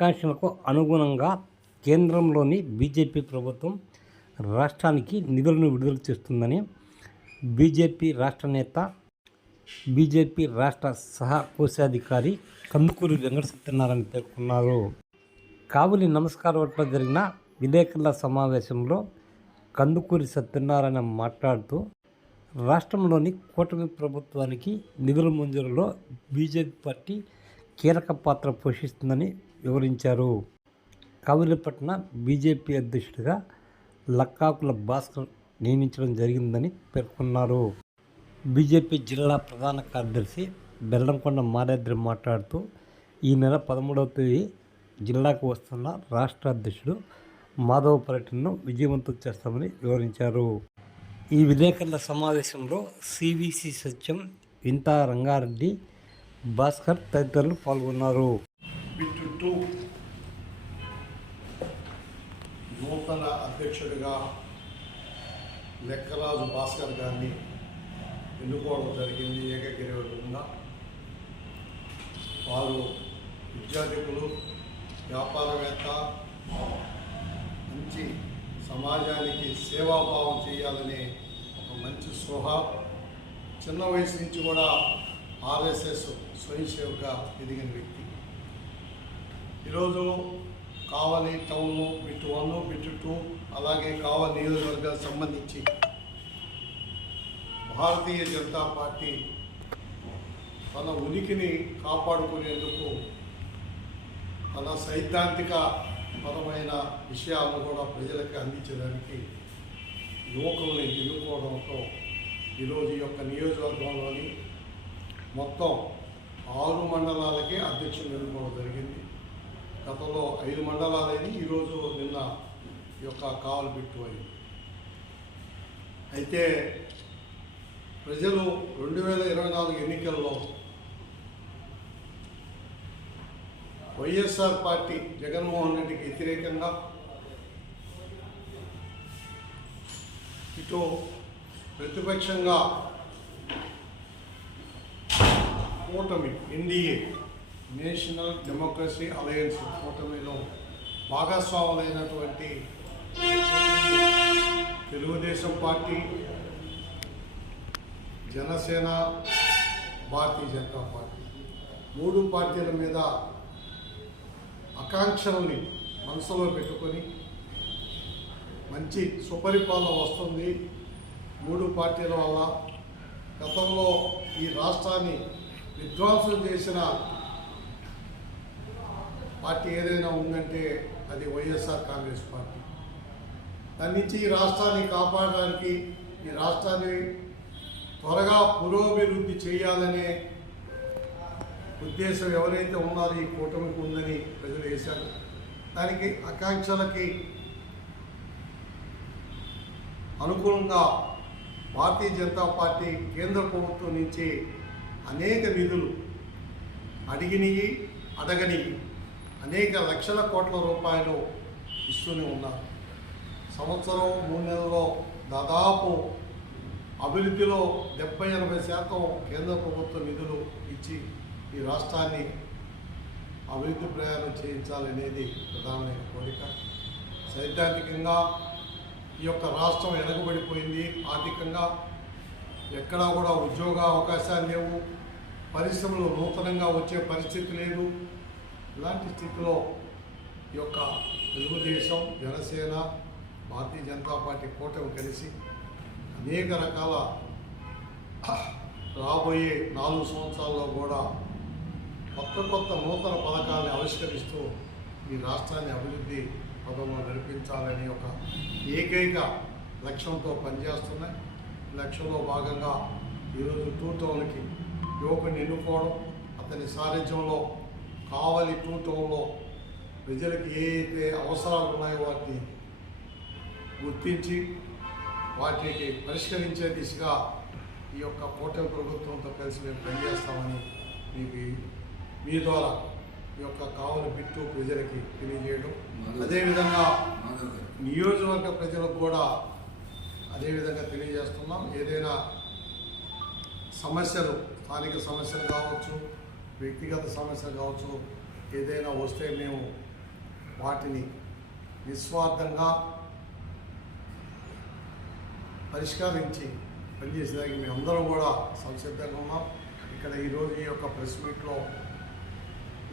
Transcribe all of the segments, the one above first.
ఆకాంక్షలకు అనుగుణంగా కేంద్రంలోని బీజేపీ ప్రభుత్వం రాష్ట్రానికి నిధులను విడుదల చేస్తుందని బీజేపీ రాష్ట్ర నేత బీజేపీ రాష్ట్ర సహ కోశాధికారి కందుకూరి వెంకట సత్యనారాయణ పేర్కొన్నారు. కావులి నమస్కారం జరిగిన విలేకరుల సమావేశంలో కందుకూరి సత్యనారాయణ మాట్లాడుతూ రాష్ట్రంలోని కూటమి ప్రభుత్వానికి నిధుల మంజూరులో బీజేపీ పార్టీ కీలక పాత్ర పోషిస్తుందని వివరించారు. కావిలిపట్న బీజేపీ అధ్యక్షుడిగా లక్కాకుల భాస్కర్ నియమించడం జరిగిందని పేర్కొన్నారు. బీజేపీ జిల్లా ప్రధాన కార్యదర్శి బెల్లంకొండ మారేద్రి మాట్లాడుతూ ఈ నెల పదమూడవ తేదీ జిల్లాకు వస్తున్న రాష్ట్ర అధ్యక్షుడు మాధవ పర్యటనను విజయవంతం చేస్తామని వివరించారు. ఈ విలేకరుల సమావేశంలో సివిసి సత్యం వింతా రంగారెడ్డి భాస్కర్ తదితరులు పాల్గొన్నారు. టూ నూతన అధ్యక్షుడిగా లెక్కరాజు భాస్కర్ గారిని ఎన్నుకోవడం జరిగింది ఏకగ్రీవంగా. వారు విద్యార్థికులు వ్యాపారవేత్త మంచి సమాజానికి సేవాభావం చేయాలనే ఒక మంచి స్పృహ చిన్న వయసు నుంచి కూడా ఆర్ఎస్ఎస్ స్వయంసేవగా ఎదిగిన వ్యక్తి. ఈరోజు Kavali town bit one bit two అలాగే కావలి నియోజకవర్గానికి సంబంధించి భారతీయ జనతా పార్టీ తన ఉనికిని కాపాడుకునేందుకు తన సైద్ధాంతిక పరమైన విషయాలను కూడా ప్రజలకు అందించడానికి యువకుల్ని ఎన్నుకోవడంతో ఈరోజు యొక్క నియోజకవర్గంలోని మొత్తం ఆరు మండలాలకే అధ్యక్షులు ఎన్నుకోవడం జరిగింది. గతంలో ఐదు మండలాలని ఈరోజు నిన్న ఈ యొక్క కావలి బిట్టు అయింది. అయితే ప్రజలు రెండు వేల ఇరవై నాలుగు ఎన్నికల్లో వైఎస్ఆర్ పార్టీ జగన్మోహన్ రెడ్డికి వ్యతిరేకంగా ఇటు ప్రతిపక్షంగా కూటమి ఎన్డీఏ నేషనల్ డెమోక్రసీ అలయన్స్ కూటమిలో భాగస్వాములైనటువంటి తెలుగుదేశం పార్టీ జనసేన భారతీయ జనతా పార్టీ మూడు పార్టీల మీద ఆకాంక్షల్ని మనసులో పెట్టుకొని మంచి సుపరిపాలన వస్తుంది మూడు పార్టీల వల్ల. గతంలో ఈ రాష్ట్రాన్ని విధ్వంసం చేసిన పార్టీ ఏదైనా ఉందంటే అది వైఎస్ఆర్ కాంగ్రెస్ పార్టీ. దాని నుంచి ఈ రాష్ట్రాన్ని కాపాడడానికి ఈ రాష్ట్రాన్ని త్వరగా పురోభివృద్ధి చేయాలనే ఉద్దేశం ఎవరైతే ఉన్నారో ఈ కూటమికి ఉందని ప్రజలు వేశారు. దానికి ఆకాంక్షలకి అనుకూలంగా భారతీయ జనతా పార్టీ కేంద్ర ప్రభుత్వం నుంచి అనేక నిధులు అడిగినవి అడగనివి అనేక లక్షల కోట్ల రూపాయలు ఇస్తూనే ఉన్నారు. సంవత్సరం మూడు నెలల్లో దాదాపు అభివృద్ధిలో డెబ్బై ఎనభై శాతం కేంద్ర ప్రభుత్వ నిధులు ఇచ్చి ఈ రాష్ట్రాన్ని అభివృద్ధి ప్రయాణం చేయించాలనేది ప్రధానమైన కోరిక. సైద్ధాంతికంగా ఈ యొక్క రాష్ట్రం వెనకబడిపోయింది ఆర్థికంగా ఎక్కడా కూడా ఉద్యోగ అవకాశాలు లేవు. పరిశ్రమలు నూతనంగా వచ్చే పరిస్థితి లేదు. ఇలాంటి స్థితిలో ఈ యొక్క తెలుగుదేశం జనసేన భారతీయ జనతా పార్టీ కూటమి కలిసి అనేక రకాల రాబోయే నాలుగు సంవత్సరాల్లో కూడా కొత్త కొత్త నూతన పథకాలను ఆవిష్కరిస్తూ ఈ రాష్ట్రాన్ని అభివృద్ధి పదంలో నడిపించాలని ఒక ఏకైక లక్ష్యంతో పనిచేస్తున్నాయి. లక్ష్యంలో భాగంగా ఈరోజు టూ టౌన్కి యువకుని ఎన్నుకోవడం అతని సారథ్యంలో కావలి టూ టౌన్లో ప్రజలకు ఏ అయితే అవసరాలు ఉన్నాయో వాటిని గుర్తించి వాటికి పరిష్కరించే దిశగా ఈ యొక్క కూటమి ప్రభుత్వంతో కలిసి మేము పనిచేస్తామని మీకు మీ ద్వారా ఈ యొక్క కావలి బిట్టు ప్రజలకి తెలియజేయడం. అదేవిధంగా నియోజకవర్గ ప్రజలకు కూడా అదేవిధంగా తెలియజేస్తున్నాం. ఏదైనా సమస్యలు స్థానిక సమస్యలు కావచ్చు వ్యక్తిగత సమస్యలు కావచ్చు ఏదైనా వస్తే మేము వాటిని నిస్వార్థంగా పరిష్కరించి పనిచేసేదానికి మేమందరం కూడా సంసిద్ధంగా ఉన్నాం. ఇక్కడ ఈరోజు ఈ యొక్క ప్రెస్ మీట్లో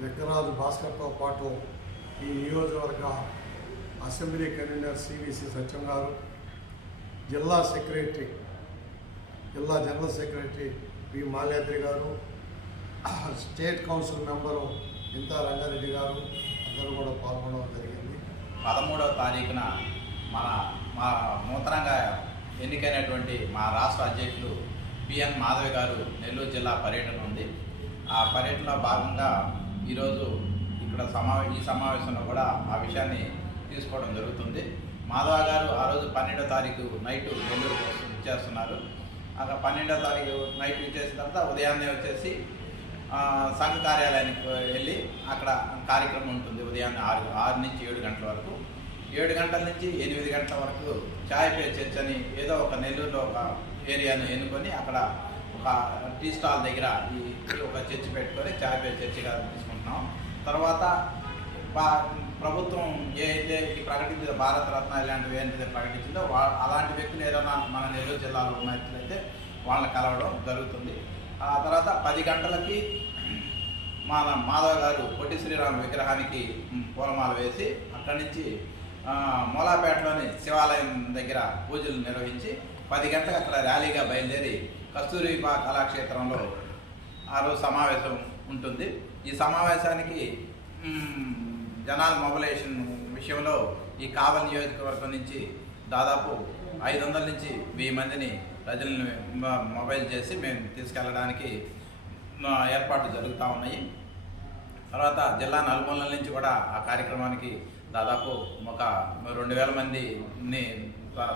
లెక్కరాజు భాస్కర్తో పాటు ఈ నియోజకవర్గ అసెంబ్లీ కన్వీనర్ సివిసి సత్యం గారు జిల్లా సెక్రటరీ జిల్లా జనరల్ సెక్రటరీ వి మాల్యాద్రి గారు స్టేట్ కౌన్సిల్ మెంబరు ఇంత రంగారెడ్డి గారు అందరూ కూడా పాల్గొనడం జరిగింది. పదమూడవ తారీఖున మన మా నూతనంగా ఎన్నికైనటువంటి మా రాష్ట్ర అధ్యక్షులు పిఎన్ మాధవి గారు నెల్లూరు జిల్లా పర్యటన ఉంది. ఆ పర్యటనలో భాగంగా ఈరోజు ఇక్కడ సమావే ఈ సమావేశంలో కూడా ఆ విషయాన్ని తీసుకోవడం జరుగుతుంది. మాధవ గారు ఆ రోజు పన్నెండో తారీఖు నైట్ నెల్లూరు కోసం ఇచ్చేస్తున్నారు అక్కడ పన్నెండో తారీఖు నైట్ ఇచ్చేసిన తర్వాత ఉదయాన్నే వచ్చేసి సంఘ కార్యాలయానికి వెళ్ళి అక్కడ కార్యక్రమం ఉంటుంది ఉదయాన్నే ఆరు ఆరు నుంచి ఏడు గంటల వరకు. ఏడు గంటల నుంచి ఎనిమిది గంటల వరకు చాయ్ పే చర్చ్ అని ఏదో ఒక నెల్లూరులో ఒక ఏరియాను ఎన్నుకొని అక్కడ ఒక టీ స్టాల్ దగ్గర ఈ ఒక చర్చ్ పెట్టుకొని చాయ్ పే చర్చిగా తీసుకుంటున్నాం. తర్వాత బా- ప్రభుత్వం ఏ అయితే ఈ ప్రకటించిన భారత రత్న ఇలాంటివి ఏంటైతే ప్రకటించిందో వా అలాంటి వ్యక్తులు ఏదైనా మన నెల్లూరు జిల్లాలో ఉన్నట్లయితే వాళ్ళని కలవడం జరుగుతుంది. ఆ తర్వాత పది గంటలకి మన మాధవ గారు పొట్టి శ్రీరామ విగ్రహానికి పూలమాల వేసి అక్కడి నుంచి మూలాపేటలోని శివాలయం దగ్గర పూజలు నిర్వహించి పది గంటలకు అక్కడ ర్యాలీగా బయలుదేరి కస్తూరిబా కళాక్షేత్రంలో ఆ రోజు సమావేశం ఉంటుంది. ఈ సమావేశానికి జనాల్ జనాల మొబిలైజేషన్ విషయంలో ఈ కావల్ నియోజకవర్గం నుంచి దాదాపు ఐదు వందల నుంచి వెయ్యి మందిని ప్రజలను మొబైల్ చేసి మేము తీసుకెళ్ళడానికి ఏర్పాట్లు జరుగుతూ ఉన్నాయి. తర్వాత జిల్లా నలుమూలల నుంచి కూడా ఆ కార్యక్రమానికి దాదాపు ఒక రెండు వేల మందిని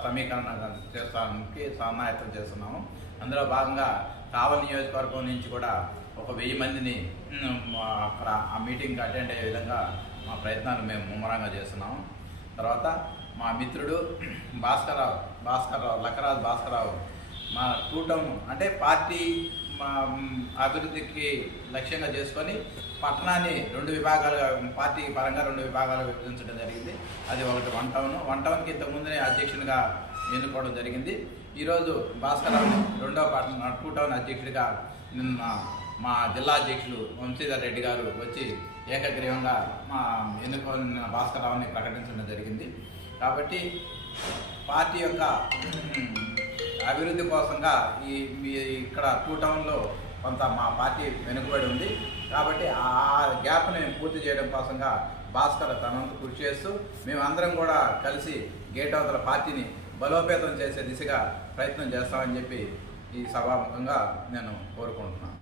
సమీకరణ చేస్తానికి సన్నాహితం చేస్తున్నాము. అందులో భాగంగా కావలి నియోజకవర్గం నుంచి కూడా ఒక వెయ్యి మందిని అక్కడ ఆ మీటింగ్కి అటెండ్ అయ్యే విధంగా మా ప్రయత్నాలు మేము ముమ్మరంగా చేస్తున్నాము. తర్వాత మా మిత్రుడు భాస్కరరావు భాస్కర్రావు లక్కరాజు భాస్కర్రావు మా కూటమి అంటే పార్టీ మా అభివృద్ధికి లక్ష్యంగా చేసుకొని పట్టణాన్ని రెండు విభాగాలుగా పార్టీ పరంగా రెండు విభాగాలుగా విభజించడం జరిగింది. అది ఒకటి వన్ టౌన్. వన్ టౌన్కి ఇంతకుముందునే అధ్యక్షునిగా ఎన్నుకోవడం జరిగింది. ఈరోజు భాస్కరరావుని రెండవ పట్టణ టూ టౌన్ అధ్యక్షుడిగా నిన్న మా జిల్లా అధ్యక్షులు వంశీధర్ రెడ్డి గారు వచ్చి ఏకగ్రీవంగా మా ఎన్నుకోని భాస్కరరావుని ప్రకటించడం జరిగింది. కాబట్టి పార్టీ యొక్క అభివృద్ధి కోసంగా ఈ మీ ఇక్కడ టూ టౌన్లో కొంత మా పార్టీ వెనుకబడి ఉంది. కాబట్టి ఆ గ్యాప్ని పూర్తి చేయడం కోసంగా భాస్కర్ తనంత కృషి చేస్తూ మేమందరం కూడా కలిసి గేట్ అవతల పార్టీని బలోపేతం చేసే దిశగా ప్రయత్నం చేస్తామని చెప్పి ఈ సభాముఖంగా నేను కోరుకుంటున్నాను.